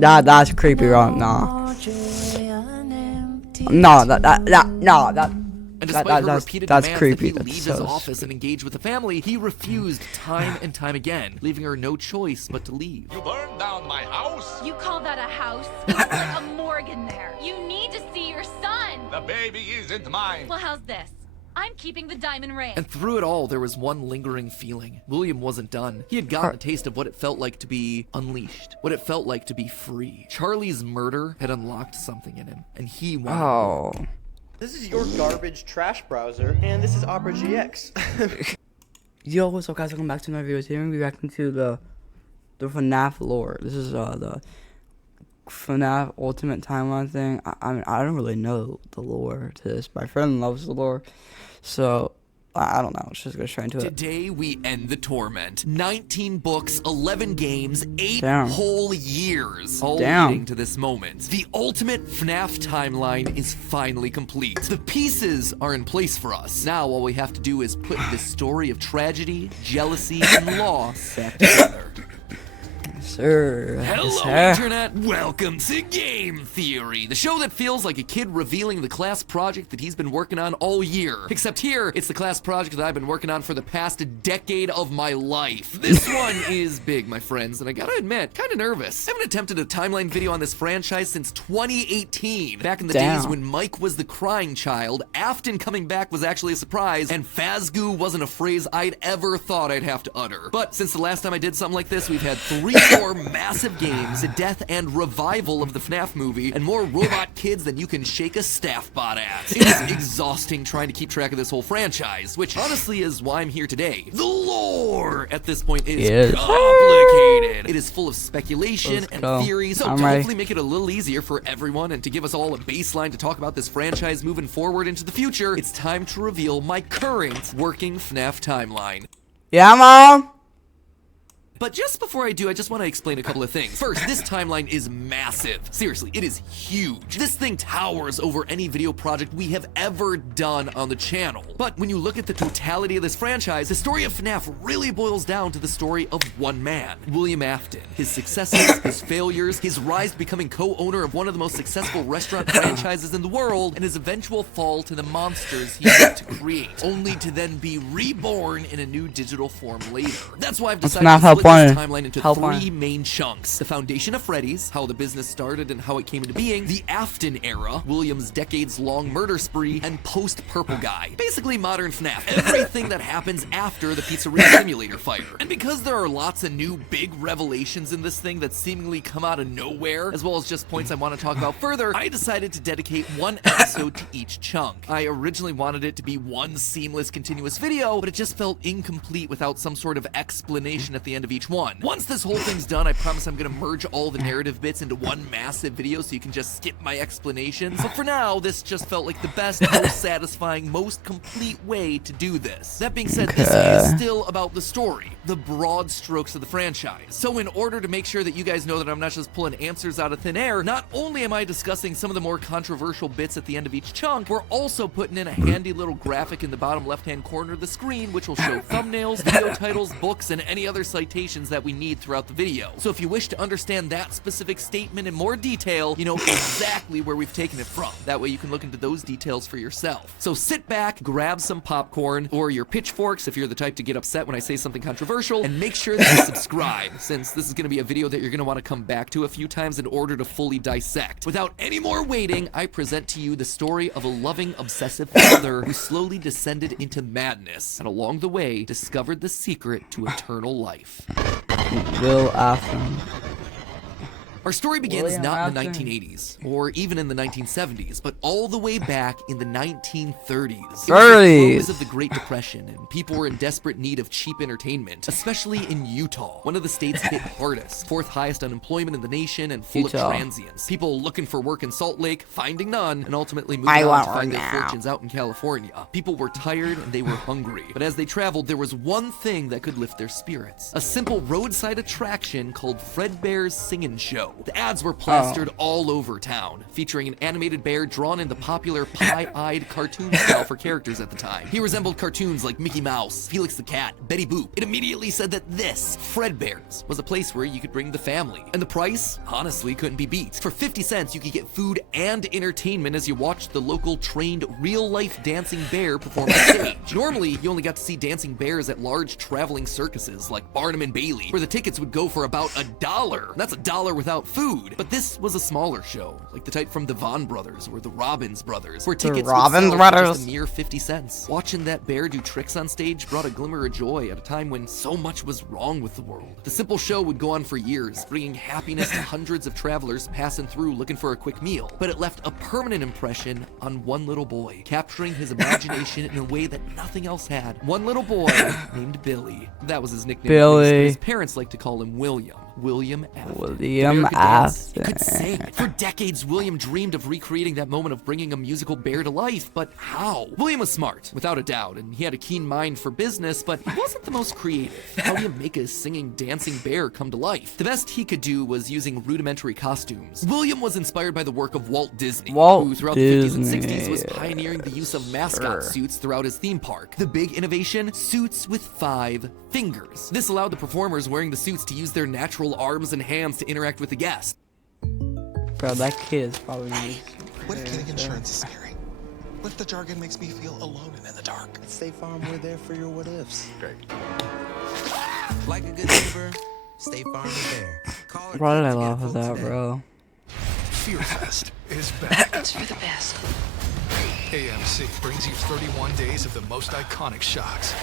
That's creepy, right? Nah. No, And despite her repeated that's demands creepy. that he That's leave so his office and engage with the family, he refused time and time again, leaving her no choice but to leave. You burned down my house? You call that a house? There's like a morgue in there. You need to see your son. The baby isn't mine. Well, how's this? I'm keeping the diamond ring. And through it all, there was one lingering feeling. William wasn't done. He had gotten a taste of what it felt like to be unleashed, what it felt like to be free. Charlie's murder had unlocked something in him, and he wanted more. Oh. This is your garbage trash browser, and this is Opera GX. Yo, what's up, guys? Welcome back to my video. Today we're gonna be reacting to the Fnaf lore. This is the Fnaf Ultimate Timeline thing. I mean, I don't really know the lore to this. My friend loves the lore, so I don't know. Let's just go straight into it. Today we end the torment. 19 books, 11 games, 8 Damn. whole years, all Damn. leading to this moment. The ultimate FNAF timeline is finally complete. The pieces are in place for us. Now all we have to do is put this story of tragedy, jealousy, and loss back together. Sir. Hello, Yes, sir. Internet! Welcome to Game Theory, the show that feels like a kid revealing the class project that he's been working on all year. Except here, it's the class project that I've been working on for the past decade of my life. This one is big, my friends, and I gotta admit, kinda nervous. I haven't attempted a timeline video on this franchise since 2018. Back in the days when Mike was the crying child, Afton coming back was actually a surprise, and Fazgoo wasn't a phrase I'd ever thought I'd have to utter. But since the last time I did something like this, we've had 3 more massive games, a death and revival of the FNAF movie, and more robot kids than you can shake a staff bot at. It's exhausting trying to keep track of this whole franchise, which honestly is why I'm here today. The lore at this point is complicated. It is full of speculation and theory, so to hopefully make it a little easier for everyone and to give us all a baseline to talk about this franchise moving forward into the future, it's time to reveal my current working FNAF timeline. Yeah, Mom. But just before I do, I just want to explain a couple of things. First, this timeline is massive. Seriously, it is huge. This thing towers over any video project we have ever done on the channel. But when you look at the totality of this franchise, the story of FNAF really boils down to the story of one man, William Afton. His successes, his failures, his rise to becoming co-owner of one of the most successful restaurant franchises in the world, and his eventual fall to the monsters he had to create, only to then be reborn in a new digital form later. That's why I've decided to split this timeline into 3 main chunks. The foundation of Freddy's, how the business started and how it came into being, the Afton era, William's decades-long murder spree, and post-Purple Guy. Basically modern FNAF, everything that happens after the Pizzeria Simulator fire. And because there are lots of new big revelations in this thing that seemingly come out of nowhere, as well as just points I want to talk about further, I decided to dedicate 1 episode to each chunk. I originally wanted it to be one seamless, continuous video, but it just felt incomplete without some sort of explanation at the end of each one. Once this whole thing's done, I promise I'm gonna merge all the narrative bits into one massive video so you can just skip my explanations. But for now, this just felt like the best, most satisfying, most complete way to do this. That being said, this is still about the story, the broad strokes of the franchise. So in order to make sure that you guys know that I'm not just pulling answers out of thin air, not only am I discussing some of the more controversial bits at the end of each chunk, we're also putting in a handy little graphic in the bottom left-hand corner of the screen, which will show thumbnails, video titles, books, and any other citations that we need throughout the video. So if you wish to understand that specific statement in more detail, you know exactly where we've taken it from. That way you can look into those details for yourself. So sit back, grab some popcorn, or your pitchforks if you're the type to get upset when I say something controversial, and make sure that you subscribe, since this is going to be a video that you're going to want to come back to a few times in order to fully dissect. Without any more waiting, I present to you the story of a loving, obsessive father who slowly descended into madness, and along the way, discovered the secret to eternal life. Will Afton. Our story begins not in the 1980s, or even in the 1970s, but all the way back in the 1930s. It was the throes of the Great Depression, and people were in desperate need of cheap entertainment, especially in Utah, one of the states hit hardest, 4th highest unemployment in the nation, and full of transients. People looking for work in Salt Lake, finding none, and ultimately moving on to find their fortunes out in California. People were tired and they were hungry, but as they traveled, there was one thing that could lift their spirits. A simple roadside attraction called Fredbear's Singin' Show. show. The ads were plastered all over town, featuring an animated bear drawn in the popular pie-eyed cartoon style for characters at the time. He resembled cartoons like Mickey Mouse, Felix the Cat, Betty Boop. It immediately said that this, Fredbear's, was a place where you could bring the family. And the price, honestly, couldn't be beat. For 50 cents, you could get food and entertainment as you watched the local trained real-life dancing bear perform on stage. Normally, you only got to see dancing bears at large traveling circuses like Barnum and Bailey, where the tickets would go for about $1. That's $1 without food. But this was a smaller show, like the type from the Von Brothers or the Robbins Brothers, where tickets would sell for just a mere 50 cents. Watching that bear do tricks on stage brought a glimmer of joy at a time when so much was wrong with the world. The simple show would go on for years, bringing happiness to hundreds of travelers passing through looking for a quick meal. But it left a permanent impression on one little boy, capturing his imagination in a way that nothing else had. One little boy named Billy. That was his nickname. Billy. His parents liked to call him William. William Afton. William Afton. Could sing. For decades, William dreamed of recreating that moment of bringing a musical bear to life, but how? William was smart, without a doubt, and he had a keen mind for business, but he wasn't the most creative. How do you make a singing, dancing bear come to life? The best he could do was using rudimentary costumes. William was inspired by the work of Walt Disney, who throughout the 50s and 60s was pioneering the use of mascot suits throughout his theme park. The big innovation? Suits with 5 fingers. This allowed the performers wearing the suits to use their natural arms and hands to interact with the guests. Bro, that kid is probably What if getting insurance is scary? What if the jargon makes me feel alone and in the dark? At State Farm, we're there for your what ifs. Great. Like a good neighbor, State Farm is there. Call Why did I laugh at that, bro? Fear Fest is back. It's for the best. AMC brings you 31 days of the most iconic shocks.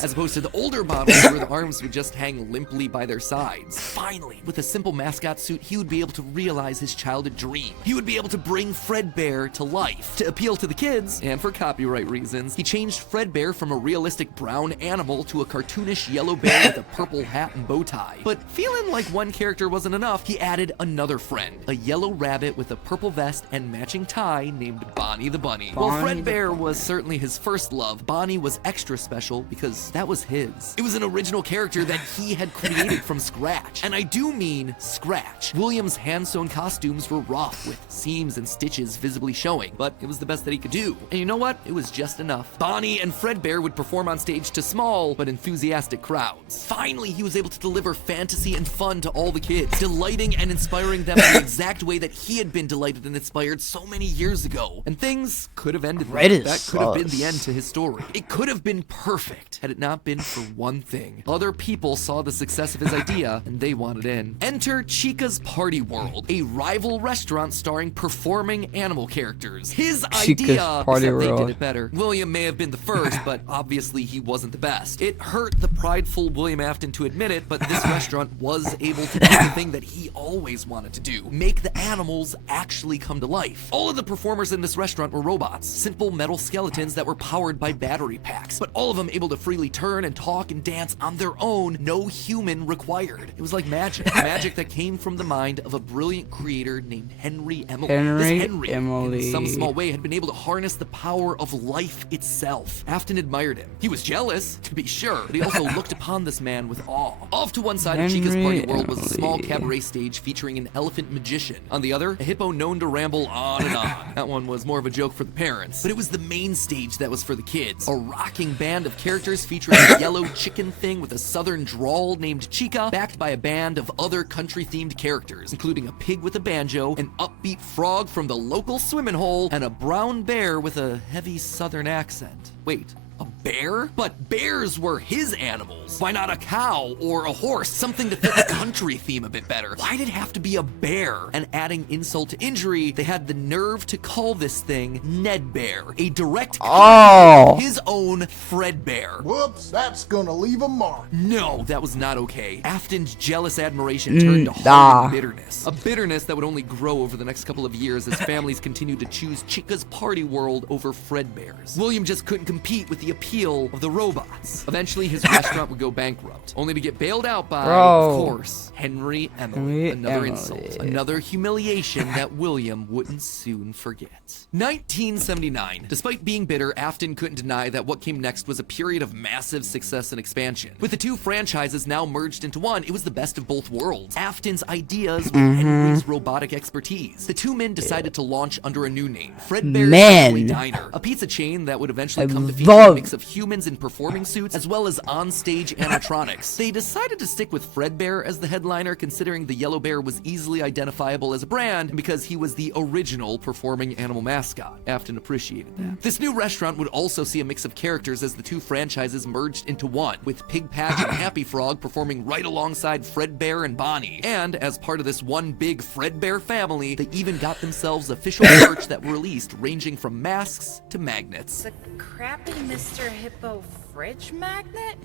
As opposed to the older models where the arms would just hang limply by their sides. Finally, with a simple mascot suit, he would be able to realize his childhood dream. He would be able to bring Fredbear to life. To appeal to the kids, and for copyright reasons, he changed Fredbear from a realistic brown animal to a cartoonish yellow bear with a purple hat and bow tie. But feeling like one character wasn't enough, he added another friend, a yellow rabbit with a purple vest and matching tie named Bonnie the Bunny. While Fredbear was certainly his first love, Bonnie was extra special because that was his. It was an original character that he had created from scratch. And I do mean scratch. William's hand-sewn costumes were rough, with seams and stitches visibly showing, but it was the best that he could do. And you know what? It was just enough. Bonnie and Fredbear would perform on stage to small but enthusiastic crowds. Finally, he was able to deliver fantasy and fun to all the kids, delighting and inspiring them in the exact way that he had been delighted and inspired so many years ago. And things could have ended there. That could have been the end to his story. It could have been perfect had it not been for one thing. Other people saw the success of his idea and they wanted in. Enter Chica's Party World, a rival restaurant starring performing animal characters. His idea, except they did it better. William may have been the first, but obviously he wasn't the best. It hurt the prideful William Afton to admit it, but this restaurant was able to do the thing that he always wanted to do: make the animals actually come to life. All of the performers in this restaurant were robots, simple metal skeletons that were powered by battery packs, but all of them able to freely turn and talk and dance on their own, no human required. It was like magic, magic that came from the mind of a brilliant creator named Henry Emily. This Henry, in some small way, had been able to harness the power of life itself. Afton admired him. He was jealous, to be sure, but he also looked upon this man with awe. Off to one side of Chica's Party World was a small cabaret stage featuring an elephant magician. On the other, a hippo known to ramble on and on. That one was more of a joke for the parents, but it was the main stage that was for the kids. A rocking band of characters featuring a yellow chicken thing with a southern drawl named Chica, backed by a band of other country-themed characters, including a pig with a banjo, an upbeat frog from the local swimming hole, and a brown bear with a heavy southern accent. Wait, a bear? But bears were his animals. Why not a cow or a horse? Something to fit the country theme a bit better. Why'd it have to be a bear? And adding insult to injury, they had the nerve to call this thing Ned Bear, a direct of his own Fredbear. Whoops, that's gonna leave a mark. No, that was not okay. Afton's jealous admiration turned to hardened bitterness. A bitterness that would only grow over the next couple of years as families continued to choose Chica's Party World over Fredbear's. William just couldn't compete with the appeal appeal of the robots. Eventually, his restaurant would go bankrupt, only to get bailed out by, Bro. of course, Henry Emily. Another insult, another humiliation that William wouldn't soon forget. 1979. Despite being bitter, Afton couldn't deny that what came next was a period of massive success and expansion. With the two franchises now merged into one, it was the best of both worlds. Afton's ideas with Henry's robotic expertise. The two men decided to launch under a new name, Fredbear's Family Diner, a pizza chain that would eventually come to feature a mix of humans in performing suits as well as on-stage animatronics. They decided to stick with Fredbear as the headliner, considering the yellow bear was easily identifiable as a brand and because he was the original performing animal mascot. Afton appreciated that. This new restaurant would also see a mix of characters as the two franchises merged into one, with Pig Patch and Happy Frog performing right alongside Fredbear and Bonnie. And as part of this one big Fredbear family, they even got themselves official merch that were released, ranging from masks to magnets. The crappy Mr. Hippo fridge magnet?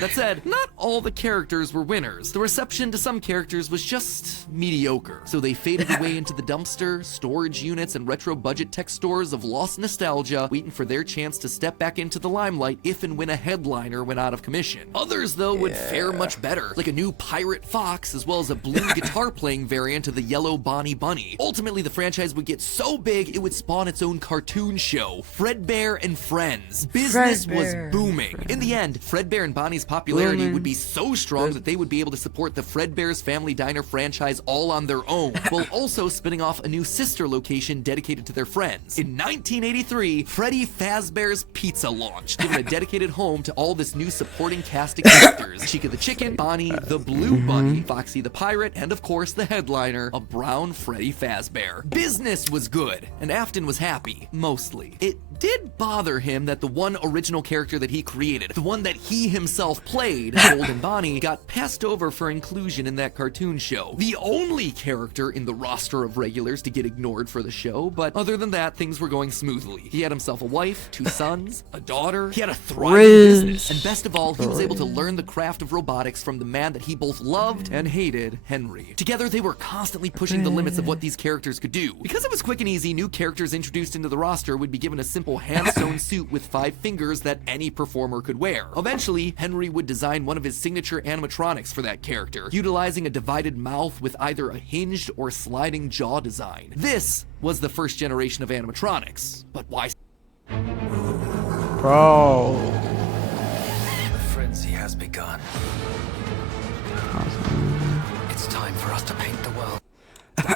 That said, not all the characters were winners. The reception to some characters was just mediocre, so they faded away into the dumpster, storage units, and retro budget tech stores of lost nostalgia, waiting for their chance to step back into the limelight if and when a headliner went out of commission. Others, though, would fare much better, like a new Pirate Fox, as well as a blue guitar-playing variant of the yellow Bonnie Bunny. Ultimately, the franchise would get so big, it would spawn its own cartoon show, Fredbear and Friends. Business was booming. In the end, Fredbear and Bonnie's popularity would be so strong that they would be able to support the Fredbear's Family Diner franchise all on their own, while also spinning off a new sister location dedicated to their friends. In 1983, Freddy Fazbear's Pizza launched, giving a dedicated home to all this new supporting cast of characters. Chica the Chicken, Bonnie the Blue Bunny, Foxy the Pirate, and of course the headliner, a brown Freddy Fazbear. Business was good, and Afton was happy, mostly. It did bother him that the one original character that he created, the one that he himself played, Golden Bonnie, got passed over for inclusion in that cartoon show. The only character in the roster of regulars to get ignored for the show, but other than that, things were going smoothly. He had himself a wife, 2 sons, a daughter, he had a thriving business, and best of all, he was able to learn the craft of robotics from the man that he both loved and hated, Henry. Together, they were constantly pushing the limits of what these characters could do. Because it was quick and easy, new characters introduced into the roster would be given a simple hand-sewn suit with 5 fingers that any performer could wear. Eventually, Henry would design one of his signature animatronics for that character, utilizing a divided mouth with either a hinged or sliding jaw design. This was the first generation of animatronics. But why? Bro. The frenzy has begun. It's time for us to paint the world.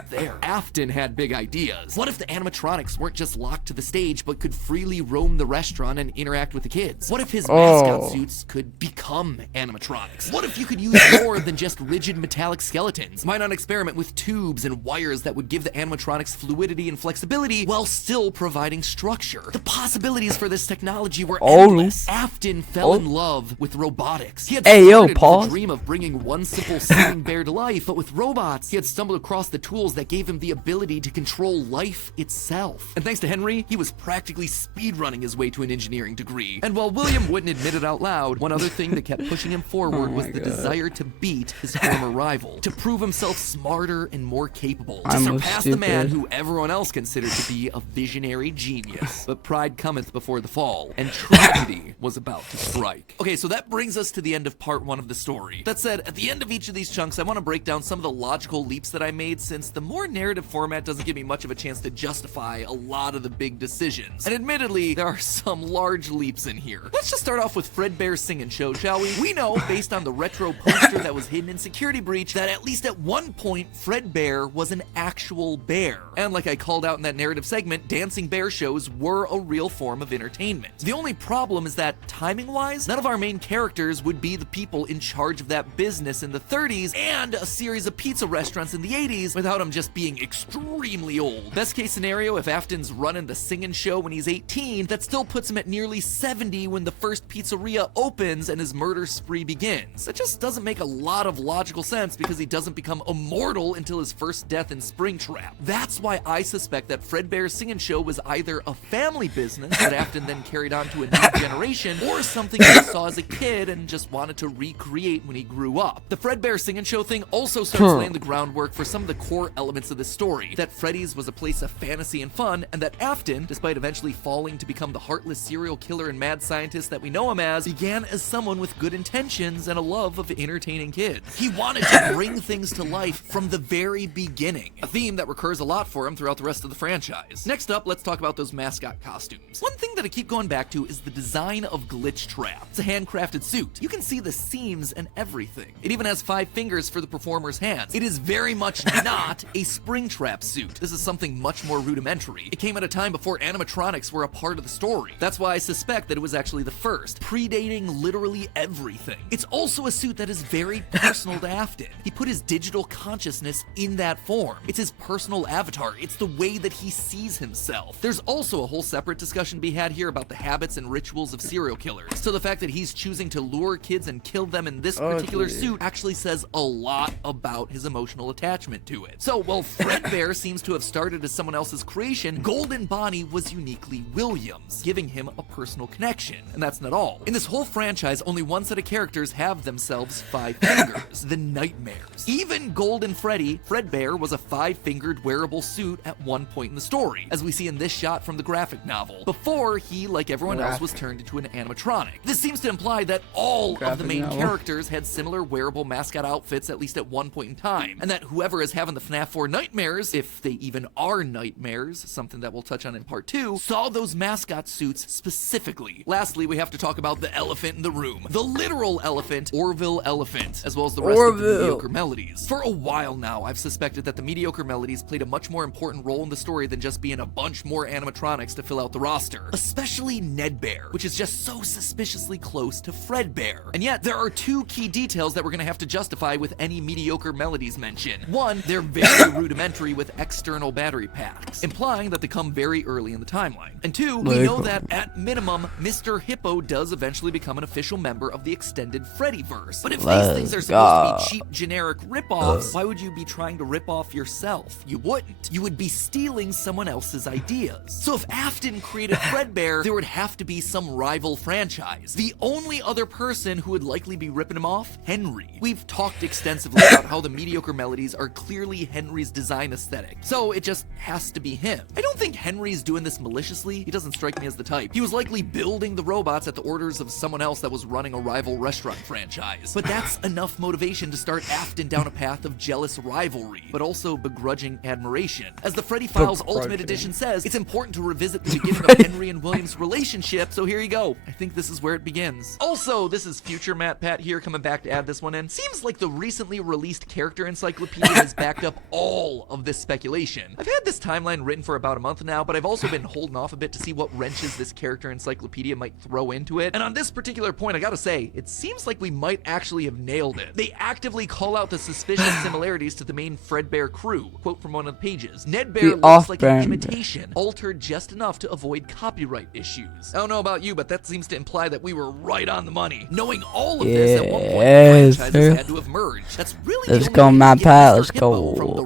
There, Afton had big ideas. What if the animatronics weren't just locked to the stage, but could freely roam the restaurant and interact with the kids? What if his mascot suits could become animatronics? What if you could use more than just rigid metallic skeletons? Why not experiment with tubes and wires that would give the animatronics fluidity and flexibility while still providing structure? The possibilities for this technology were endless. Afton fell in love with robotics. He had started with the dream of bringing one simple singing bear to life, but with robots, he had stumbled across the tools that gave him the ability to control life itself. And thanks to Henry, he was practically speedrunning his way to an engineering degree. And while William wouldn't admit it out loud, one other thing that kept pushing him forward was the desire to beat his former rival, to prove himself smarter and more capable, to surpass the man who everyone else considered to be a visionary genius. But pride cometh before the fall, and tragedy was about to strike. Okay, so that brings us to the end of part 1 of the story. That said, at the end of each of these chunks, I want to break down some of the logical leaps that I made, since the more narrative format doesn't give me much of a chance to justify a lot of the big decisions. And admittedly, there are some large leaps in here. Let's just start off with Fredbear's Singing Show, shall we? We know, based on the retro poster that was hidden in Security Breach, that at least at one point, Fredbear was an actual bear. And like I called out in that narrative segment, dancing bear shows were a real form of entertainment. The only problem is that, timing-wise, none of our main characters would be the people in charge of that business in the 30s and a series of pizza restaurants in the 80s without them just being extremely old. Best case scenario, if Afton's running the singing show when he's 18, that still puts him at nearly 70 when the first pizzeria opens and his murder spree begins. That just doesn't make a lot of logical sense because he doesn't become immortal until his first death in Springtrap. That's why I suspect that Fredbear's Singing Show was either a family business that Afton then carried on to a new generation, or something he saw as a kid and just wanted to recreate when he grew up. The Fredbear Singing Show thing also starts laying the groundwork for some of the core elements of the story, that Freddy's was a place of fantasy and fun, and that Afton, despite eventually falling to become the heartless serial killer and mad scientist that we know him as, began as someone with good intentions and a love of entertaining kids. He wanted to bring things to life from the very beginning, a theme that recurs a lot for him throughout the rest of the franchise. Next up, let's talk about those mascot costumes. One thing that I keep going back to is the design of Glitch Trap. It's a handcrafted suit. You can see the seams and everything. It even has 5 fingers for the performer's hands. It is very much not a Springtrap suit. This is something much more rudimentary. It came at a time before animatronics were a part of the story. That's why I suspect that it was actually the first, predating literally everything. It's also a suit that is very personal to Afton. He put his digital consciousness in that form. It's his personal avatar. It's the way that he sees himself. There's also a whole separate discussion to be had here about the habits and rituals of serial killers. So the fact that he's choosing to lure kids and kill them in this particular suit actually says a lot about his emotional attachment to it. So while Fredbear seems to have started as someone else's creation, Golden Bonnie was uniquely Williams, giving him a personal connection. And that's not all. In this whole franchise, only one set of characters have themselves 5 fingers, the Nightmares. Even Golden Freddy, Fredbear, was a 5-fingered wearable suit at one point in the story, as we see in this shot from the graphic novel, before he, like everyone else, was turned into an animatronic. This seems to imply that all of the main characters had similar wearable mascot outfits at least at one point in time, and that whoever is having the FNAF 4 nightmares, if they even are nightmares, something that we'll touch on in part 2, saw those mascot suits specifically. Lastly, we have to talk about the elephant in the room. The literal elephant, Orville Elephant, as well as the rest of the mediocre melodies. For a while now, I've suspected that the mediocre melodies played a much more important role in the story than just being a bunch more animatronics to fill out the roster. Especially Ned Bear, which is just so suspiciously close to Fred Bear. And yet, there are 2 key details that we're gonna have to justify with any mediocre melodies mention. One, they're very rudimentary with external battery packs, implying that they come very early in the timeline. And 2, we know that at minimum, Mr. Hippo does eventually become an official member of the extended Freddyverse. But if these things are supposed to be cheap, generic rip-offs, why would you be trying to rip off yourself? You wouldn't. You would be stealing someone else's ideas. So if Afton created Fredbear, there would have to be some rival franchise. The only other person who would likely be ripping him off? Henry. We've talked extensively about how the mediocre melodies are clearly Henry's design aesthetic, so it just has to be him. I don't think Henry's doing this maliciously. He doesn't strike me as the type. He was likely building the robots at the orders of someone else that was running a rival restaurant franchise. But that's enough motivation to start Afton down a path of jealous rivalry, but also begrudging admiration. As the Freddy Files Ultimate Edition says, it's important to revisit the beginning of Henry and William's relationship, so here you go. I think this is where it begins. Also, this is future Matt Pat here coming back to add this one in. Seems like the recently released character encyclopedia has backed up all of this speculation. I've had this timeline written for about a month now, but I've also been holding off a bit to see what wrenches this character encyclopedia might throw into it. And on this particular point, I gotta say, it seems like we might actually have nailed it. They actively call out the suspicious similarities to the main Fredbear crew. Quote from one of the pages: Ned Bear looks like an imitation, altered just enough to avoid copyright issues. I don't know about you, but that seems to imply that we were right on the money. Knowing all of this, at one point, the franchises had to have merged. That's really let's go, Matt Pat. Let's go.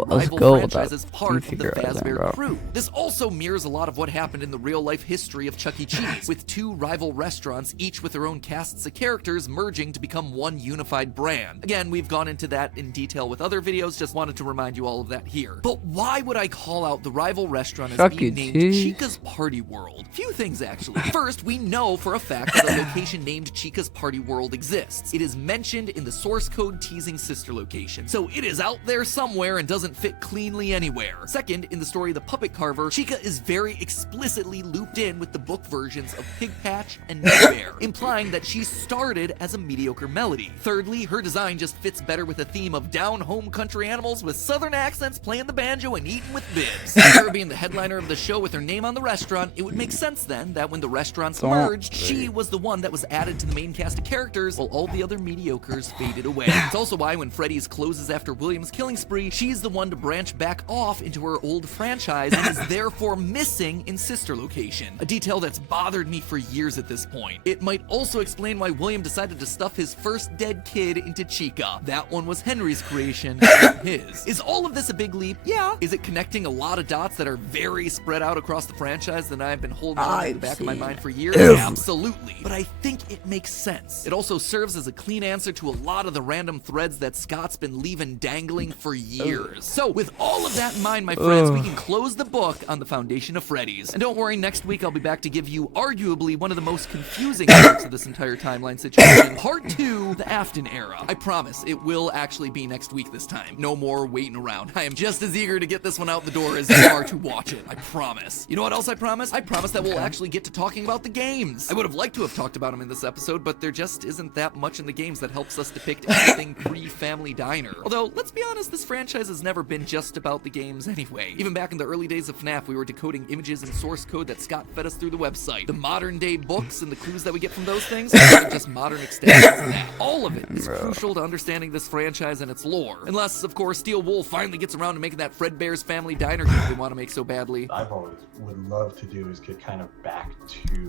Let's go. Franchises part of the Fazbear crew. This also mirrors a lot of what happened in the real-life history of Chuck E. Cheese, with 2 rival restaurants, each with their own casts of characters, merging to become one unified brand. Again, we've gone into that in detail with other videos, just wanted to remind you all of that here. But why would I call out the rival restaurant as being named Chica's Party World? Few things, actually. First, we know for a fact that a location named Chica's Party World exists. It is mentioned in the source code teasing sister location, so it is out there somewhere and doesn't fit cleanly anywhere. Second, in the story of the Puppet Carver, Chica is very explicitly looped in with the book versions of Pig Patch and Ned Bear, implying that she started as a mediocre melody. Thirdly, her design just fits better with the theme of down-home country animals with southern accents playing the banjo and eating with bibs. Her being the headliner of the show with her name on the restaurant, it would make sense then that when the restaurants merged, she was the one that was added to the main cast of characters while all the other mediocres faded away. It's also why when Freddy's closes after William's killing spree, she's the one to branch back off into her old franchise and is therefore missing in sister location, a detail that's bothered me for years at this point. It might also explain why William decided to stuff his first dead kid into Chica. That one was Henry's creation, not his. Is all of this a big leap? Yeah. Is it connecting a lot of dots that are very spread out across the franchise that I've been holding on in the back of my mind for years? Absolutely. But I think it makes sense. It also serves as a clean answer to a lot of the random threads that Scott's been leaving dangling for years. So with With all of that in mind, my friends, we can close the book on the foundation of Freddy's. And don't worry, next week I'll be back to give you arguably one of the most confusing parts of this entire timeline situation, Part 2, the Afton era. I promise, it will actually be next week this time. No more waiting around. I am just as eager to get this one out the door as you are to watch it. I promise. You know what else I promise? I promise that we'll actually get to talking about the games. I would have liked to have talked about them in this episode, but there just isn't that much in the games that helps us depict anything pre-Family Diner. Although, let's be honest, this franchise has never been just about the games anyway. Even back in the early days of FNAF, we were decoding images and source code that Scott fed us through the website. The modern day books and the clues that we get from those things are just modern extensions of that. All of it is crucial to understanding this franchise and its lore. Unless, of course, Steel Wool finally gets around to making that Fredbear's Family Diner game they want to make so badly. I've always would love to do is get kind of back to,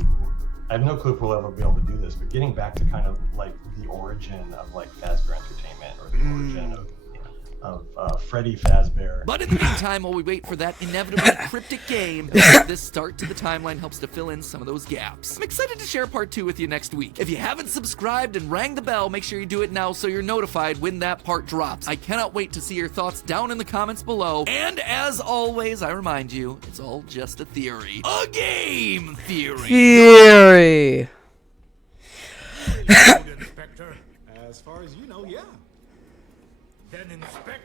I have no clue if we'll ever be able to do this, but getting back to kind of like the origin of like Fazbear Entertainment, or the origin of Freddy Fazbear. But in the meantime, while we wait for that inevitably cryptic game, this start to the timeline helps to fill in some of those gaps. I'm excited to share part 2 with you next week. If you haven't subscribed and rang the bell, make sure you do it now so you're notified when that part drops. I cannot wait to see your thoughts down in the comments below. And as always, I remind you, it's all just a theory. A game theory! Theory! Inspector. As far as you know, yeah. Then inspect.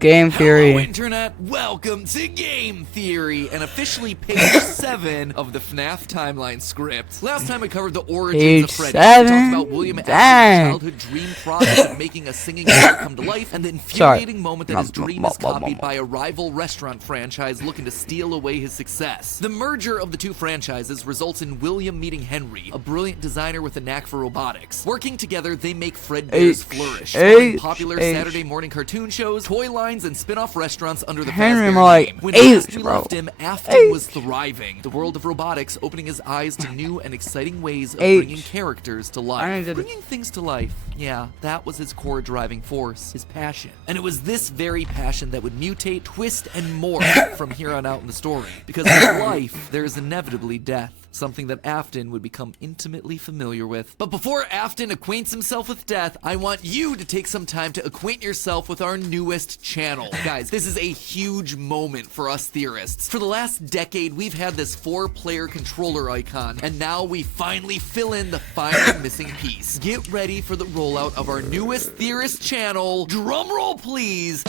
Game Theory. Hello, Internet. Welcome to Game Theory, and officially page 7 of the FNAF timeline script. Last time I covered the origins of Freddy. We talked about William Afton's childhood dream process of making a singing bird come to life, and the infuriating moment that his dream is copied by a rival restaurant franchise looking to steal away his success. The merger of the two franchises results in William meeting Henry, a brilliant designer with a knack for robotics. Working together, they make Fredbear's flourish, starring popular Saturday morning cartoon shows, toy lines, and spin-off restaurants under the Fazbear name. When last we left him, Afton was thriving. The world of robotics opening his eyes to new and exciting ways of bringing characters to life. Bringing things to life, yeah, that was his core driving force, his passion. And it was this very passion that would mutate, twist, and morph from here on out in the story. Because in life, there is inevitably death. Something that Afton would become intimately familiar with. But before Afton acquaints himself with death, I want you to take some time to acquaint yourself with our newest channel. Guys, this is a huge moment for us theorists. For the last decade, we've had this 4-player controller icon, and now we finally fill in the final missing piece. Get ready for the rollout of our newest theorist channel. Drumroll, please.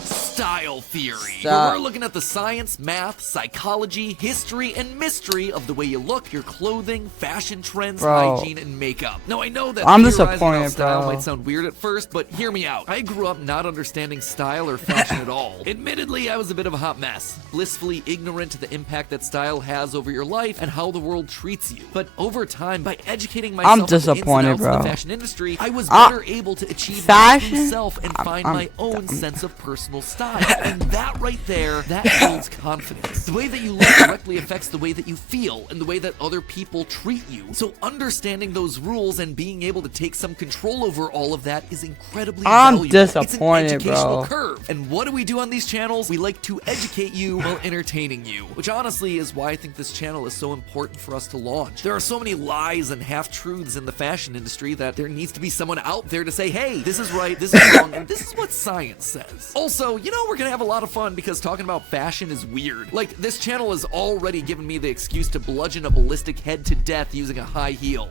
Style Theory. Where we're looking at the science, math, psychology, history, and mystery of the way you look, your clothing, fashion trends, hygiene, and makeup. Now, I know that theorizing about style might sound weird at first, but hear me out. I grew up not understanding style or fashion at all. Admittedly, I was a bit of a hot mess, blissfully ignorant to the impact that style has over your life and how the world treats you. But over time, by educating myself on the ins and outs of the fashion industry, I was better able to achieve myself and find my own sense of personal style. And that right there, that builds confidence. The way that you look directly affects the way that you feel and the way that other people treat you. So understanding those rules and being able to take some control over all of that is incredibly valuable. Disappointed, it's an educational curve. And what do we do on these channels? We like to educate you while entertaining you, which honestly is why I think this channel is so important for us to launch. There are so many lies and half-truths in the fashion industry that there needs to be someone out there to say, hey, this is right, this is wrong, and this is what science says. Also, you know, we're gonna have a lot of fun because talking about fashion is weird. Like, this channel has already given me the excuse to bludgeon a ballistic head to death using a high heel.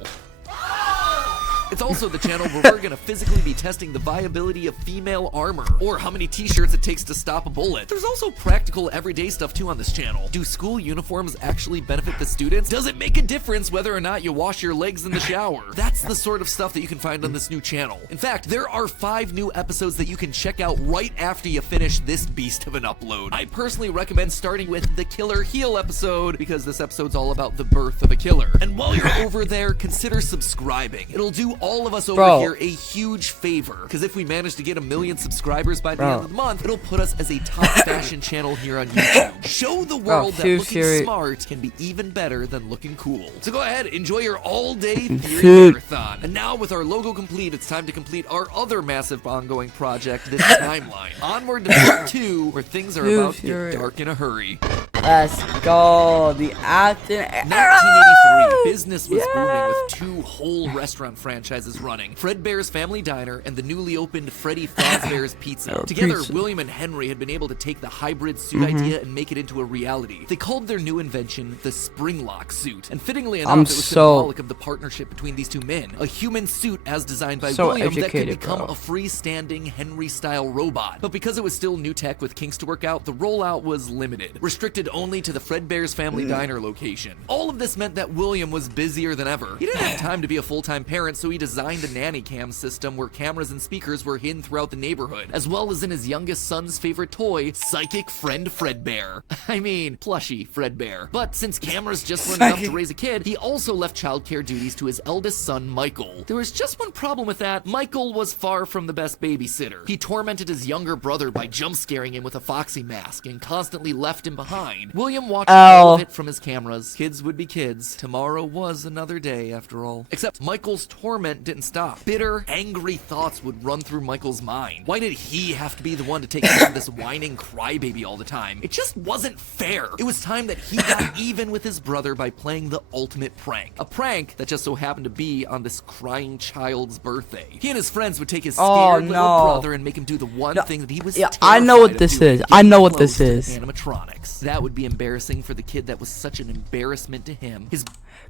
It's also the channel where we're gonna physically be testing the viability of female armor, or how many t-shirts it takes to stop a bullet. There's also practical everyday stuff too on this channel. Do school uniforms actually benefit the students? Does it make a difference whether or not you wash your legs in the shower? That's the sort of stuff that you can find on this new channel. In fact, there are 5 new episodes that you can check out right after you finish this beast of an upload. I personally recommend starting with the Killer Heel episode, because this episode's all about the birth of a killer. And while you're over there, consider subscribing. It'll do all of us over here a huge favor, because if we manage to get 1 million subscribers by the end of the month, it'll put us as a top fashion channel here on YouTube. Show the world that looking smart can be even better than looking cool. So go ahead, enjoy your all-day theory marathon. And now with our logo complete, it's time to complete our other massive ongoing project, this timeline. Onward to part 2, where things are about to get dark in a hurry. Let's go. The acting. 1983, business was Yeah. booming with 2 whole restaurant franchises running: Fredbear's Family Diner and the newly opened Freddy Fazbear's Pizza. Together, Pizza. William and Henry had been able to take the hybrid suit idea and make it into a reality. They called their new invention the Springlock suit, and fittingly enough, it was symbolic of the partnership between these two men. A human suit as designed by William that could become a freestanding Henry-style robot. But because it was still new tech with kinks to work out, the rollout was limited, restricted only to the Fredbear's Family Diner location. All of this meant that William was busier than ever. He didn't have time to be a full-time parent, so he designed a nanny cam system where cameras and speakers were hidden throughout the neighborhood, as well as in his youngest son's favorite toy, Psychic Friend Fredbear. I mean, plushy Fredbear. But since cameras just weren't enough to raise a kid, he also left childcare duties to his eldest son, Michael. There was just one problem with that. Michael was far from the best babysitter. He tormented his younger brother by jump-scaring him with a foxy mask and constantly left him behind. William watched all of it from his cameras. Kids would be kids. Tomorrow was another day, after all. Except Michael's torment didn't stop. Bitter, angry thoughts would run through Michael's mind. Why did he have to be the one to take care of this whining crybaby all the time? It just wasn't fair. It was time that he got even with his brother by playing the ultimate prank. A prank that just so happened to be on this crying child's birthday. He and his friends would take his scared little brother and make him do the one thing that he was I know what this is. I know what this is. Animatronics. That would be embarrassing for the kid that was such an embarrassment to him.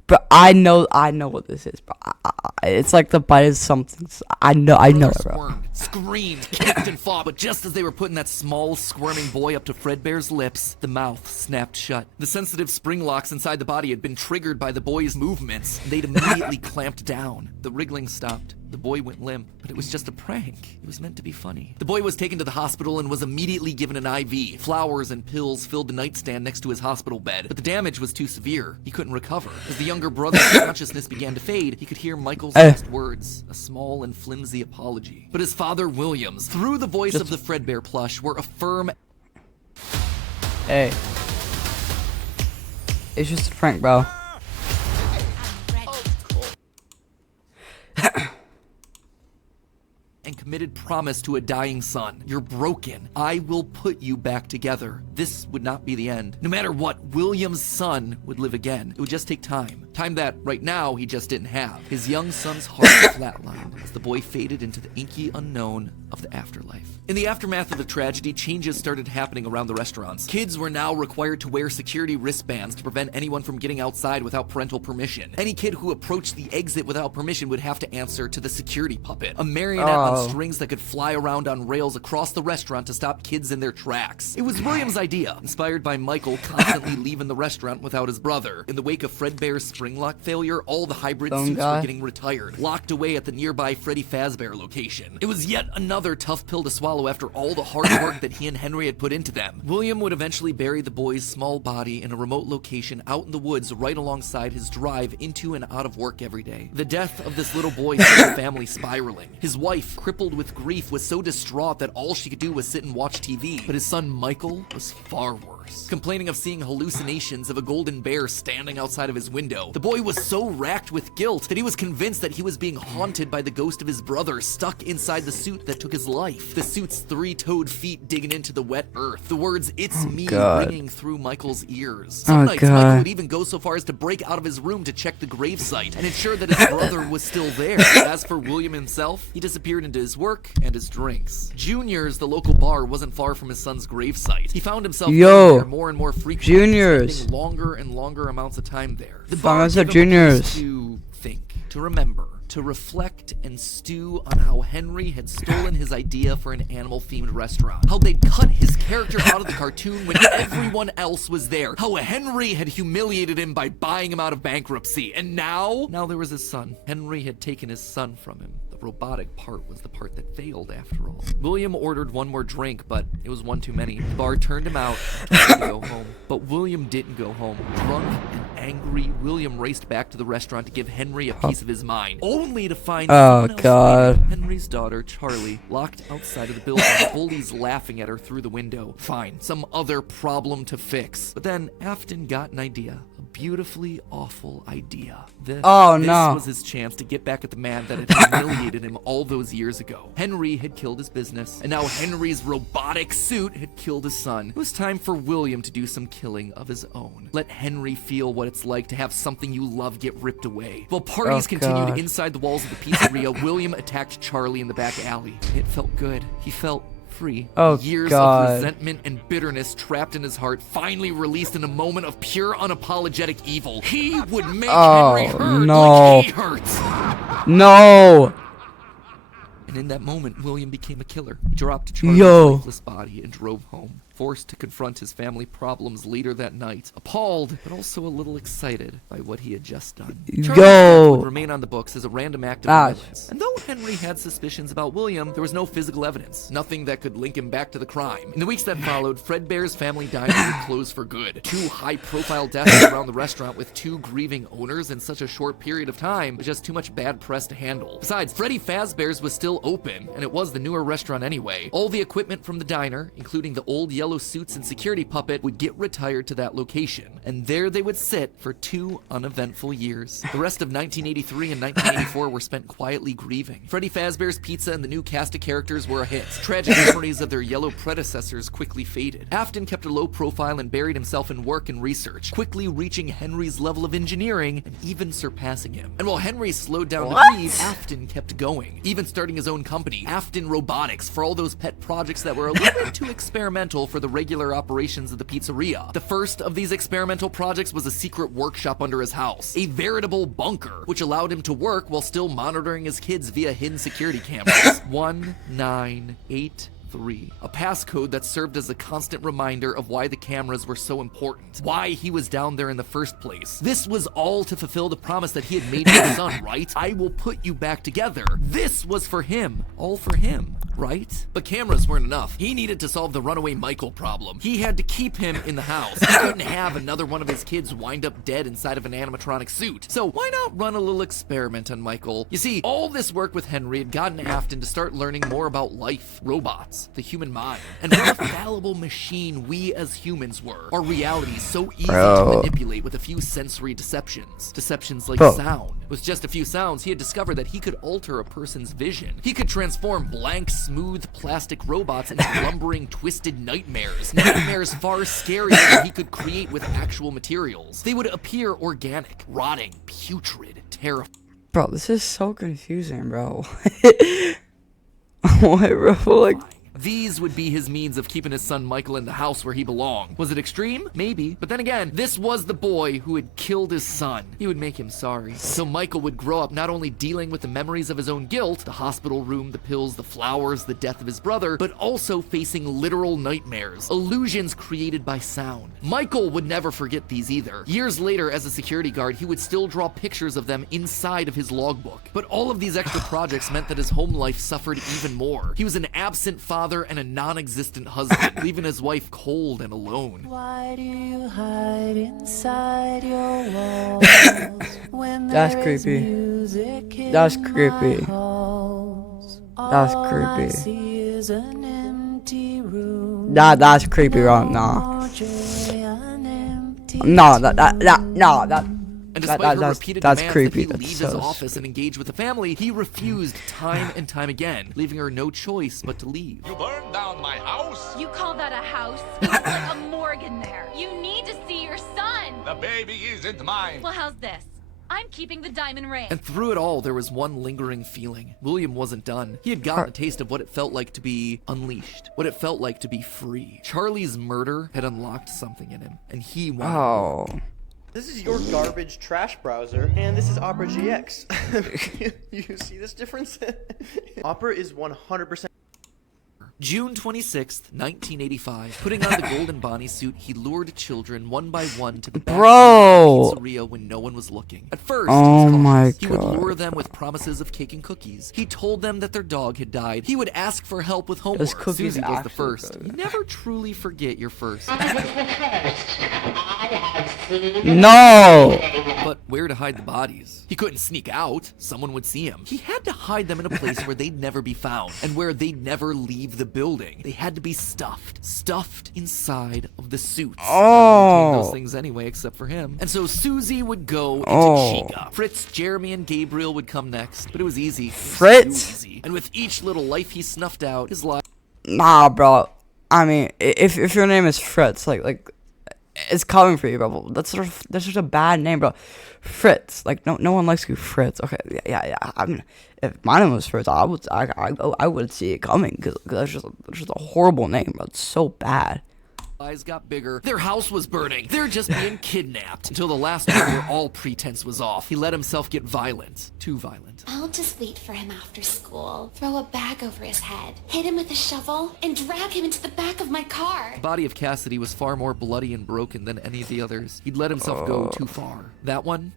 But I know what this is. But it's like the bite is something. I know it, bro. Squirmed, screamed, kicked, and fought. But just as they were putting that small, squirming boy up to Fredbear's lips, the mouth snapped shut. The sensitive spring locks inside the body had been triggered by the boy's movements. They'd immediately clamped down. The wriggling stopped. The boy went limp, but it was just a prank. It was meant to be funny. The boy was taken to the hospital and was immediately given an IV. Flowers and pills filled the nightstand next to his hospital bed, but the damage was too severe. He couldn't recover. As the younger brother's consciousness began to fade, he could hear Michael's last words, a small and flimsy apology. But his father, Williams, through the voice of the Fredbear plush, were a firm... Hey. It's just a prank, bro. and committed promise to a dying son. You're broken. I will put you back together. This would not be the end. No matter what, William's son would live again. It would just take time. Time that, right now, he just didn't have. His young son's heart flatlined as the boy faded into the inky unknown of the afterlife. In the aftermath of the tragedy, changes started happening around the restaurants. Kids were now required to wear security wristbands to prevent anyone from getting outside without parental permission. Any kid who approached the exit without permission would have to answer to the security puppet, a marionette on strings that could fly around on rails across the restaurant to stop kids in their tracks. It was William's idea, inspired by Michael constantly leaving the restaurant without his brother. In the wake of Fredbear's spring lock failure, all the hybrid suits were getting retired, locked away at the nearby Freddy Fazbear location. It was yet another tough pill to swallow after all the hard work that he and Henry had put into them. William would eventually bury the boy's small body in a remote location out in the woods right alongside his drive into and out of work every day. The death of this little boy sent the family spiraling. His wife, crippled with grief, was so distraught that all she could do was sit and watch TV. But his son Michael was far worse, complaining of seeing hallucinations of a golden bear standing outside of his window. The boy was so racked with guilt that he was convinced that he was being haunted by the ghost of his brother stuck inside the suit that took his life. The suit's three-toed feet digging into the wet earth. The words, "It's me," ringing through Michael's ears. Some nights, Michael would even go so far as to break out of his room to check the gravesite and ensure that his brother was still there. As for William himself, he disappeared into his work and his drinks. Junior's, the local bar, wasn't far from his son's gravesite. He found himself there more and more frequently, spending longer and longer amounts of time there. The bar gave him a place to think, to remember, to reflect and stew on how Henry had stolen his idea for an animal-themed restaurant. How they'd cut his character out of the cartoon when everyone else was there. How Henry had humiliated him by buying him out of bankruptcy. And now there was his son. Henry had taken his son from him. The robotic part was the part that failed after all. William ordered one more drink, but it was one too many. The bar turned him out and told him to go home. But William didn't go home. Drunk and angry, William raced back to the restaurant to give Henry a piece of his mind, only to find Henry's daughter, Charlie, locked outside of the building, bullies laughing at her through the window. Fine, some other problem to fix. But then Afton got an idea. A beautifully awful idea. This was his chance to get back at the man that had humiliated him all those years ago. Henry had killed his business, and now Henry's robotic suit had killed his son. It was time for William to do some killing of his own. Let Henry feel what it's like to have something you love get ripped away. While parties continued inside the walls of the pizzeria, William attacked Charlie in the back alley. It felt good. He felt free. Years of resentment and bitterness trapped in his heart finally released in a moment of pure unapologetic evil. He would make Henry hurt like he hurts. No. And in that moment, William became a killer. He dropped Charlie's lifeless body and drove home, forced to confront his family problems later that night, appalled, but also a little excited by what he had just done. Charlie's would remain on the books as a random act of violence. And though Henry had suspicions about William, there was no physical evidence, nothing that could link him back to the crime. In the weeks that followed, Fredbear's family diner would close for good. 2 high-profile deaths around the restaurant with 2 grieving owners in such a short period of time was just too much bad press to handle. Besides, Freddy Fazbear's was still open, and it was the newer restaurant anyway. All the equipment from the diner, including the old yellow suits and security puppet, would get retired to that location, and there they would sit for 2 uneventful years. The rest of 1983 and 1984 were spent quietly grieving. Freddy Fazbear's Pizza and the new cast of characters were a hit. Tragic memories of their yellow predecessors quickly faded. Afton kept a low profile and buried himself in work and research, quickly reaching Henry's level of engineering and even surpassing him. And while Henry slowed down to breathe, Afton kept going, even starting his own company, Afton Robotics, for all those pet projects that were a little bit too experimental for the regular operations of the pizzeria. The first of these experimental projects was a secret workshop under his house, a veritable bunker, which allowed him to work while still monitoring his kids via hidden security cameras. 1983. A passcode that served as a constant reminder of why the cameras were so important, why he was down there in the first place. This was all to fulfill the promise that he had made to his son, right? I will put you back together. This was for him. All for him, right? But cameras weren't enough. He needed to solve the runaway Michael problem. He had to keep him in the house. He couldn't have another one of his kids wind up dead inside of an animatronic suit. So why not run a little experiment on Michael? You see, all this work with Henry had gotten Afton to start learning more about life, robots, the human mind, and what a fallible machine we as humans were. Our reality is so easy to manipulate with a few sensory deceptions. Deceptions like sound. With just a few sounds, he had discovered that he could alter a person's vision. He could transform blank, smooth plastic robots into lumbering, twisted nightmares. Nightmares far scarier than he could create with actual materials. They would appear organic, rotting, putrid, terrifying. Bro, this is so confusing, bro. What, bro? Like, These would be his means of keeping his son Michael in the house where he belonged. Was it extreme? Maybe. But then again, this was the boy who had killed his son. He would make him sorry. So Michael would grow up not only dealing with the memories of his own guilt, the hospital room, the pills, the flowers, the death of his brother, but also facing literal nightmares, illusions created by sound. Michael would never forget these either. Years later, as a security guard, he would still draw pictures of them inside of his logbook. But all of these extra projects meant that his home life suffered even more. He was an absent father and a non-existent husband, leaving his wife cold and alone. Why do you hide inside your walls when that's creepy. That's creepy. That's creepy. That's creepy, right? Nah. No, that. And despite her repeated demands that he leave his office and engage with the family, he refused time and time again, leaving her no choice but to leave. You burned down my house? You call that a house? There's like a morgue in there. You need to see your son. The baby isn't mine. Well, how's this? I'm keeping the diamond ring. And through it all, there was one lingering feeling. William wasn't done. He had gotten a taste of what it felt like to be unleashed, what it felt like to be free. Charlie's murder had unlocked something in him, and he wanted more. This is your garbage trash browser, and this is Opera GX. You see this difference? Opera is 100%. June 26th, 1985. Putting on the golden Bonnie suit, he lured children one by one to the back of the pizzeria when no one was looking. At first, he would lure them with promises of cake and cookies. He told them that their dog had died. He would ask for help with homework. Susie was the first. You never truly forget your first. No! But where to hide the bodies? He couldn't sneak out. Someone would see him. He had to hide them in a place where they'd never be found and where they'd never leave the building. They had to be stuffed inside of the suits. Oh. Those things anyway, except for him. And so Susie would go into Chica. Fritz, Jeremy, and Gabriel would come next, but it was easy. Fritz? Too easy. And with each little life he snuffed out, his life. Nah, bro. I mean, if your name is Fritz, like, it's coming for you, bro. That's just a bad name, bro. Fritz, like, no one likes you, Fritz. Okay, yeah. I mean, if my name was Fritz, I would see it coming because that's just a horrible name, bro. It's so bad. Eyes got bigger. Their house was burning. They're just being kidnapped. Until the last one where all pretense was off. He let himself get violent. Too violent. I'll just wait for him after school. Throw a bag over his head. Hit him with a shovel. And drag him into the back of my car. The body of Cassidy was far more bloody and broken than any of the others. He'd let himself go too far. That one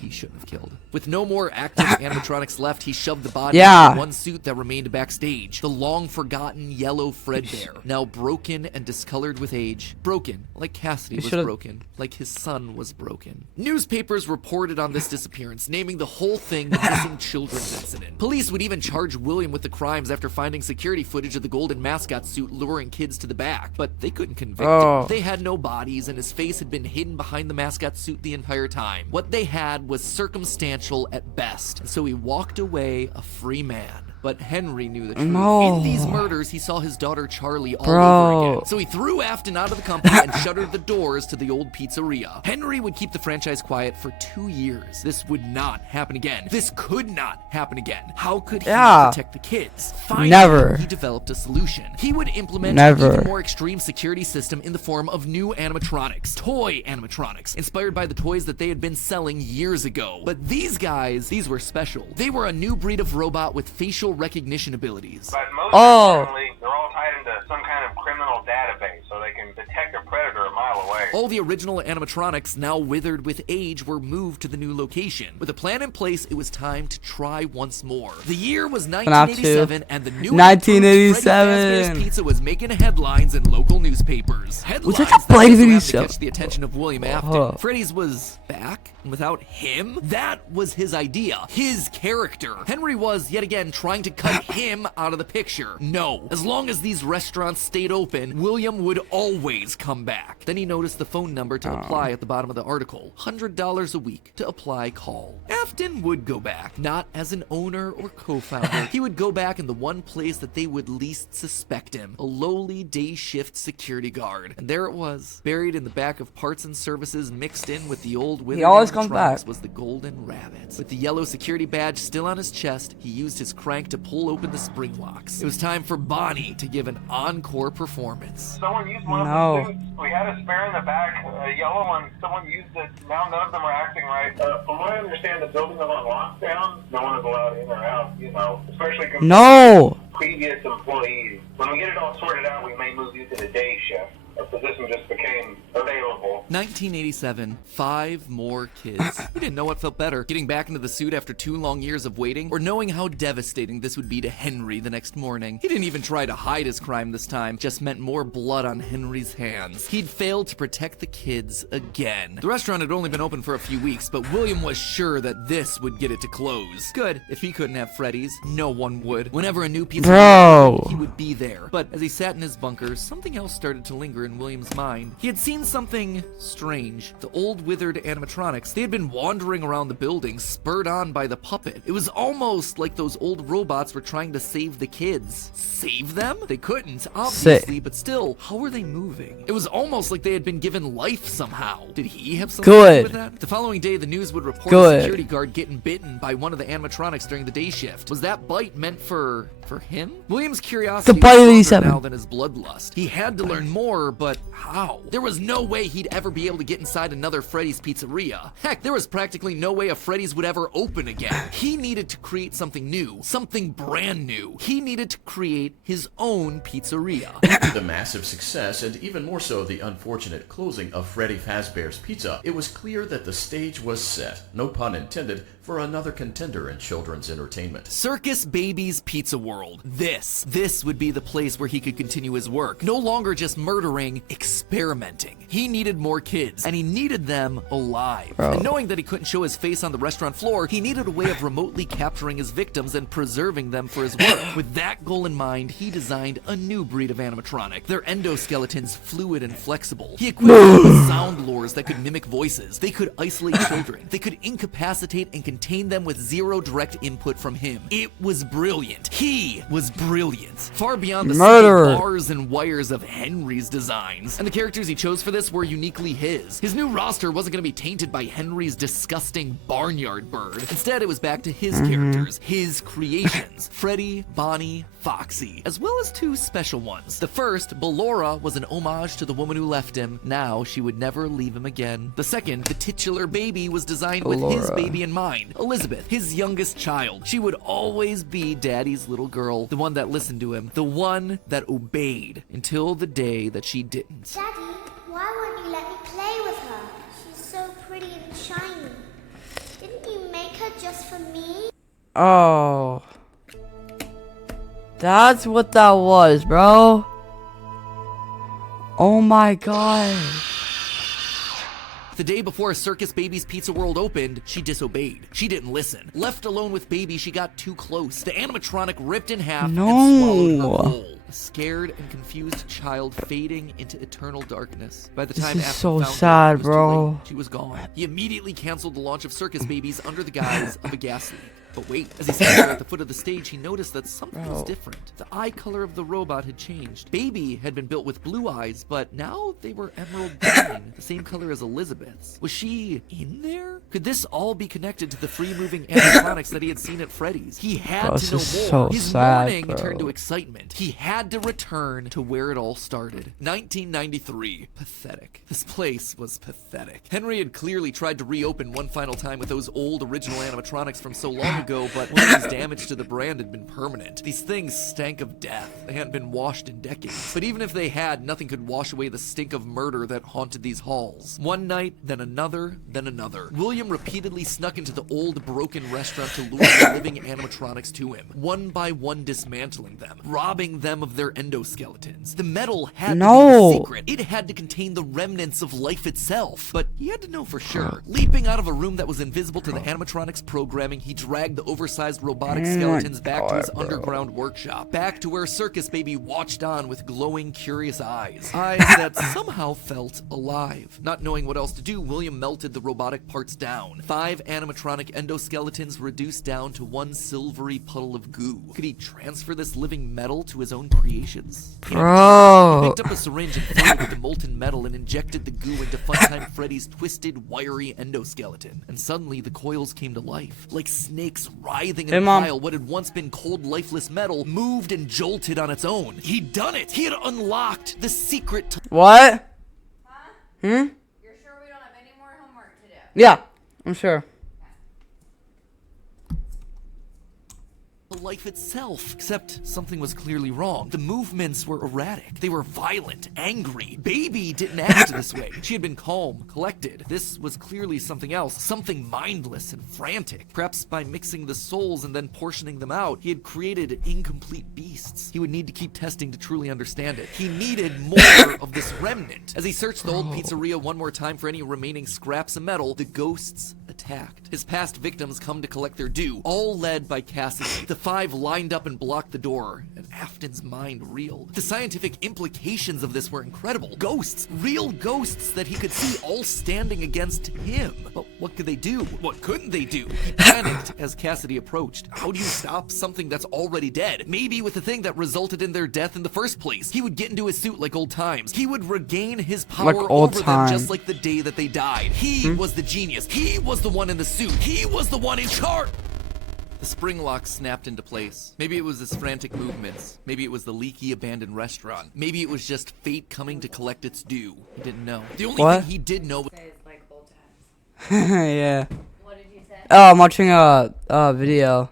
he shouldn't have killed. With no more active animatronics left, he shoved the body into one suit that remained backstage. The long-forgotten yellow Fredbear. Now broken and discolored with age. Broken, like Cassidy was broken, like his son was broken. Newspapers reported on this disappearance, naming the whole thing the missing children's incident. Police would even charge William with the crimes after finding security footage of the golden mascot suit luring kids to the back, but they couldn't convict him. They had no bodies, and his face had been hidden behind the mascot suit the entire time. What they had was circumstantial at best, and so he walked away a free man. But Henry knew the truth. In these murders, he saw his daughter Charlie all over again. So he threw Afton out of the company and shuttered the doors to the old pizzeria. Henry would keep the franchise quiet for 2 years. This would not happen again. This could not happen again. How could he protect the kids? Finally, he developed a solution. He would implement an even more extreme security system in the form of new animatronics. Toy animatronics, inspired by the toys that they had been selling years ago. But these guys, these were special. They were a new breed of robot with facial recognition abilities. But most importantly, they're all tied into some kind of criminal database, so they can detect a predator a mile away. All the original animatronics, now withered with age, were moved to the new location. With a plan in place, it was time to try once more. The year was 1987, and the new 1987 pizza was making headlines in local newspapers. Headlines that also catch the attention of William Afton. Freddy's was back, and without him, that was his idea, his character. Henry was, yet again, trying to cut him out of the picture. No, as long as these restaurants stayed open, William would always come back. Then he noticed the phone number to apply at the bottom of the article. $100 a week to apply, call. Afton would go back, not as an owner or co-founder. He would go back in the one place that they would least suspect him, a lowly day shift security guard. And there it was, buried in the back of parts and services, mixed in with the old withered animatronics, was the golden rabbit. With the yellow security badge still on his chest, he used his crank to pull open the spring locks. It was time for Bonnie to give an encore performance. Someone used one of the suits. We had a spare in the back, a yellow one. Someone used it. Now none of them are acting right. From what I understand, the building is on lockdown. No one is allowed in or out, you know, especially compared to previous employees. When we get it all sorted out, we may move you to the day shift. A position just became available. 1987, 5 more kids. He didn't know what felt better, getting back into the suit after 2 long years of waiting, or knowing how devastating this would be to Henry the next morning. He didn't even try to hide his crime this time, just meant more blood on Henry's hands. He'd failed to protect the kids again. The restaurant had only been open for a few weeks, but William was sure that this would get it to close. Good, if he couldn't have Freddy's, no one would. Whenever a new pizza he would be there. But as he sat in his bunkers, something else started to linger in William's mind. He had seen something strange. The old withered animatronics, they had been wandering around the building, spurred on by the puppet. It was almost like those old robots were trying to save the kids. Save them? They couldn't, obviously, but still, how were they moving? It was almost like they had been given life somehow. Did he have something to do with that? The following day, the news would report a security guard getting bitten by one of the animatronics during the day shift. Was that bite meant for him? William's curiosity was stronger now than his bloodlust. He had to learn more, but how? There was no way he'd ever be able to get inside another Freddy's pizzeria. Heck, there was practically no way a Freddy's would ever open again. He needed to create something new, something brand new. He needed to create his own pizzeria. After the massive success, and even more so the unfortunate closing of Freddy Fazbear's Pizza, it was clear that the stage was set, no pun intended, for another contender in children's entertainment. Circus Baby's Pizza World. This would be the place where he could continue his work. No longer just murdering, experimenting. He needed more kids, and he needed them alive. Bro. And knowing that he couldn't show his face on the restaurant floor, he needed a way of remotely capturing his victims and preserving them for his work. With that goal in mind, he designed a new breed of animatronic. Their endoskeletons fluid and flexible. He equipped them with sound lures that could mimic voices. They could isolate children. They could incapacitate and contain them with zero direct input from him. It was brilliant. He was brilliant. Far beyond the simple bars and wires of Henry's designs. And the characters he chose for this were uniquely his. His new roster wasn't going to be tainted by Henry's disgusting barnyard bird. Instead, it was back to his characters, his creations. Freddy, Bonnie, Foxy, as well as two special ones. The first, Ballora, was an homage to the woman who left him. Now she would never leave him again. The second, the titular baby, was designed with his baby in mind. Elizabeth, his youngest child. She would always be Daddy's little girl, the one that listened to him, the one that obeyed, until the day that she didn't. Daddy, why won't you let me play with her? She's so pretty and shiny. Didn't you make her just for me? Oh. That's what that was, bro. Oh my god. The day before Circus Baby's Pizza World opened, she disobeyed. She didn't listen. Left alone with Baby, she got too close. The animatronic ripped in half and swallowed her whole. A scared and confused child fading into eternal darkness. By the time This is Afton so found her, sad, it was too bro. late. She was gone. He immediately canceled the launch of Circus Babies under the guise of a gas leak. But wait, as he sat there at the foot of the stage, he noticed that something was different. The eye color of the robot had changed. Baby had been built with blue eyes, but now they were emerald green, the same color as Elizabeth's. Was she in there? Could this all be connected to the free-moving animatronics that he had seen at Freddy's? He had to know more. So His sad, mourning bro. turned to excitement. He had to return to where it all started. 1993. Pathetic. This place was pathetic. Henry had clearly tried to reopen one final time with those old original animatronics from so long ago, but Henry's damage to the brand had been permanent. These things stank of death. They hadn't been washed in decades. But even if they had, nothing could wash away the stink of murder that haunted these halls. One night, then another, then another. William repeatedly snuck into the old broken restaurant to lure the living animatronics to him, one by one dismantling them, robbing them of their endoskeletons. The metal had to be the secret. It had to contain the remnants of life itself. But he had to know for sure. Leaping out of a room that was invisible to the animatronics programming, he dragged the oversized robotic skeletons back to his underground workshop, back to where Circus Baby watched on with glowing, curious eyes that somehow felt alive. Not knowing what else to do, William melted the robotic parts down. 5 animatronic endoskeletons reduced down to one silvery puddle of goo. Could he transfer this living metal to his own creations? Bro. He picked up a syringe and filled it with the molten metal and injected the goo into Funtime Freddy's twisted, wiry endoskeleton. And suddenly the coils came to life, like snakes writhing in a pile. What had once been cold, lifeless metal moved and jolted on its own. He'd done it. He had unlocked the secret to What? Huh? Hmm? You're sure we don't have any more homework to do? Yeah, I'm sure. life itself, except something was clearly wrong. The movements were erratic. They were violent, angry. Baby didn't act this way. She had been calm, collected. This was clearly something else, something mindless and frantic. Perhaps by mixing the souls and then portioning them out, he had created incomplete beasts. He would need to keep testing to truly understand it. He needed more of this remnant. As he searched the old pizzeria one more time for any remaining scraps of metal, the ghosts attacked. His past victims come to collect their due, all led by Cassidy. The five lined up and blocked the door, and Afton's mind reeled. The scientific implications of this were incredible. Ghosts, real ghosts that he could see, all standing against him. But what could they do? What couldn't they do? He panicked as Cassidy approached. How do you stop something that's already dead? Maybe with the thing that resulted in their death in the first place. He would get into his suit like old times. He would regain his power over them just like the day that they died. He was the genius. He was the one in the suit. He was the one in charge. The spring lock snapped into place. Maybe it was his frantic movements. Maybe it was the leaky abandoned restaurant. Maybe it was just fate coming to collect its due. He didn't know. The only thing he did know was like old yeah. What did you say? Oh, I'm watching a video.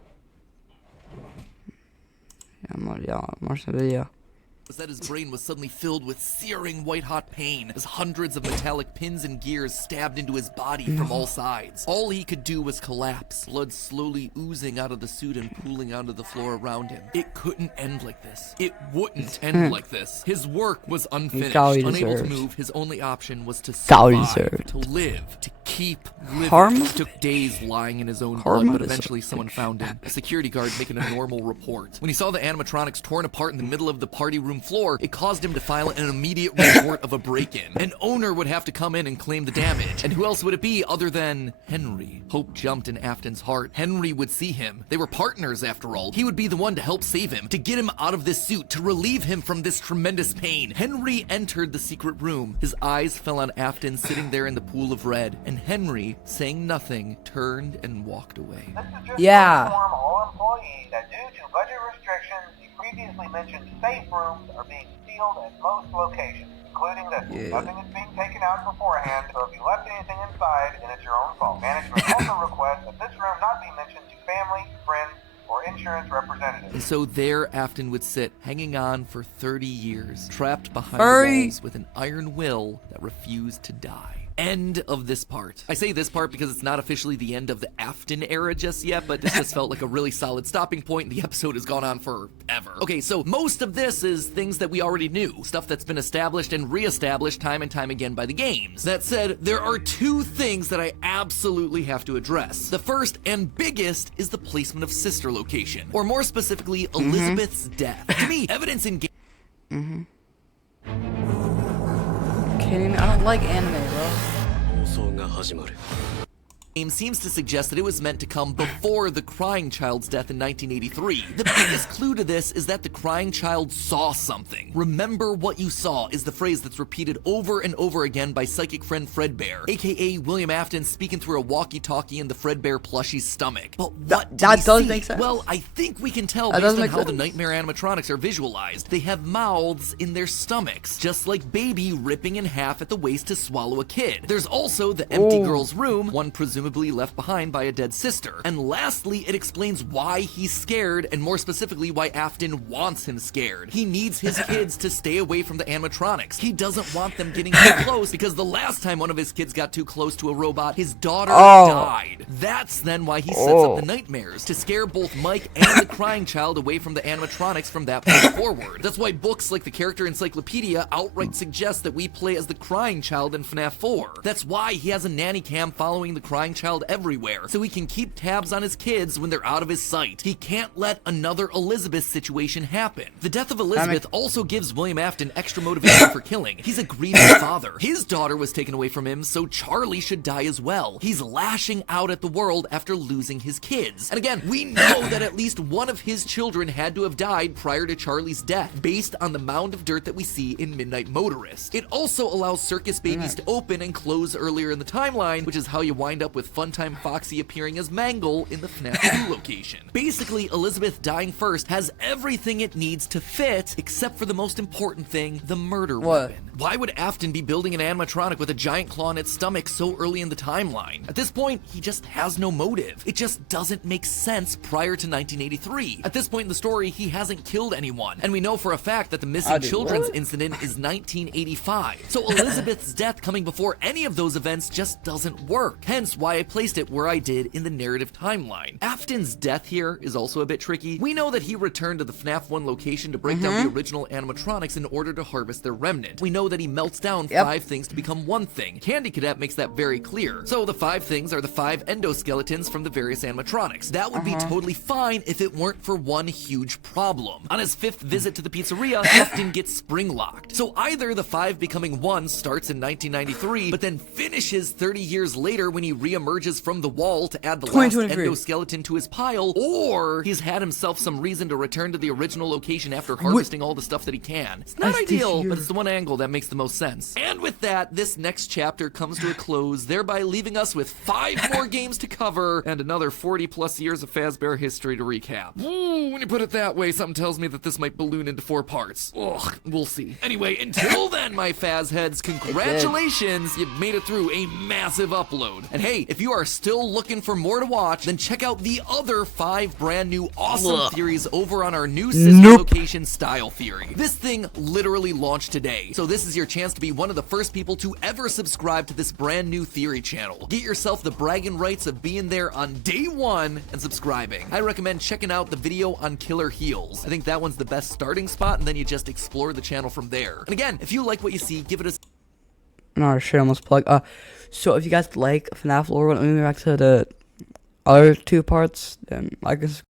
Yeah, I'm watching a video. was that his brain was suddenly filled with searing white-hot pain as hundreds of metallic pins and gears stabbed into his body from all sides. All he could do was collapse, blood slowly oozing out of the suit and pooling onto the floor around him. It couldn't end like this. It wouldn't end like this. His work was unfinished. Unable to move, his only option was to survive, to live, to keep living. Karma? It took days lying in his own Karma blood, but is eventually someone found him. A security guard making a normal report. When he saw the animatronics torn apart in the middle of the party room floor, it caused him to file an immediate report of a break-in. An owner would have to come in and claim the damage. And who else would it be other than Henry? Hope jumped in Afton's heart. Henry would see him. They were partners after all. He would be the one to help save him, to get him out of this suit, to relieve him from this tremendous pain. Henry entered the secret room. His eyes fell on Afton sitting there in the pool of red, and Henry, saying nothing, turned and walked away. Yeah. Inform all employees that due to budget restrictions, the previously mentioned safe rooms are being sealed at most locations, including that nothing is being taken out beforehand, so if you left anything inside, then it's your own fault. Management also requests that this room not be mentioned to family, friends, or insurance representatives. And so there Afton would sit, hanging on for 30 years, trapped behind the walls with an iron will that refused to die. End of this part. I say this part because it's not officially the end of the Afton era just yet, but this just felt like a really solid stopping point, and the episode has gone on forever. Okay, so most of this is things that we already knew, stuff that's been established and re-established time and time again by the games. That said, there are two things that I absolutely have to address. The first and biggest is the placement of sister location, or more specifically, Elizabeth's death. To me, evidence in game. Kidding? I don't like anime, bro. Game seems to suggest that it was meant to come before the crying child's death in 1983. The biggest clue to this is that the crying child saw something. Remember what you saw is the phrase that's repeated over and over again by psychic friend Fredbear, aka William Afton speaking through a walkie-talkie in the Fredbear plushie's stomach. But what that does make sense. Well, I think we can tell based on how the nightmare animatronics are visualized. They have mouths in their stomachs, just like baby ripping in half at the waist to swallow a kid. There's also the empty girl's room, one presumably left behind by a dead sister. And lastly, it explains why he's scared, and more specifically, why Afton wants him scared. He needs his kids to stay away from the animatronics. He doesn't want them getting too close, because the last time one of his kids got too close to a robot, his daughter died. That's then why he sets up the nightmares, to scare both Mike and the crying child away from the animatronics from that point forward. That's why books like the Character Encyclopedia outright suggest that we play as the crying child in FNAF 4. That's why he has a nanny cam following the crying child everywhere, so he can keep tabs on his kids when they're out of his sight. He can't let another Elizabeth situation happen. The death of Elizabeth also gives William Afton extra motivation for killing. He's a grieving father. His daughter was taken away from him, so Charlie should die as well. He's lashing out at the world after losing his kids. And again, we know that at least one of his children had to have died prior to Charlie's death, based on the mound of dirt that we see in Midnight Motorist. It also allows circus babies to open and close earlier in the timeline, which is how you wind up with Funtime Foxy appearing as Mangle in the FNAF 2 location. Basically, Elizabeth dying first has everything it needs to fit, except for the most important thing, the murder weapon. Why would Afton be building an animatronic with a giant claw in its stomach so early in the timeline? At this point, he just has no motive. It just doesn't make sense prior to 1983. At this point in the story, he hasn't killed anyone, and we know for a fact that the missing children's incident is 1985. So Elizabeth's death coming before any of those events just doesn't work, hence why I placed it where I did in the narrative timeline. Afton's death here is also a bit tricky. We know that he returned to the FNAF 1 location to break down the original animatronics in order to harvest their remnant. We know that he melts down 5 things to become one thing. Candy Cadet makes that very clear. So the 5 things are the 5 endoskeletons from the various animatronics. That would be totally fine if it weren't for one huge problem. On his 5th visit to the pizzeria, Afton gets spring-locked. So either the 5 becoming one starts in 1993, but then finishes 30 years later when he re-emerges from the wall to add the last endoskeleton to his pile, or he's had himself some reason to return to the original location after harvesting all the stuff that he can. It's not ideal, but it's the one angle that makes the most sense. And with that, this next chapter comes to a close, thereby leaving us with 5 more games to cover and another 40 plus years of Fazbear history to recap. Ooh, when you put it that way, something tells me that this might balloon into 4 parts. Ugh, we'll see. Anyway, until then, my Faz heads, congratulations, you made it through a massive upload. And hey, hey, if you are still looking for more to watch, then check out the other 5 brand new awesome theories over on our new sister location Style Theory. This thing literally launched today, so this is your chance to be one of the first people to ever subscribe to this brand new theory channel. Get yourself the bragging rights of being there on day 1 and subscribing. I recommend checking out the video on Killer Heels. I think that one's the best starting spot, and then you just explore the channel from there. And again, if you like what you see, give it a... Not a shameless plug. So if you guys like FNAF lore, let me back to the other 2 parts, then like us.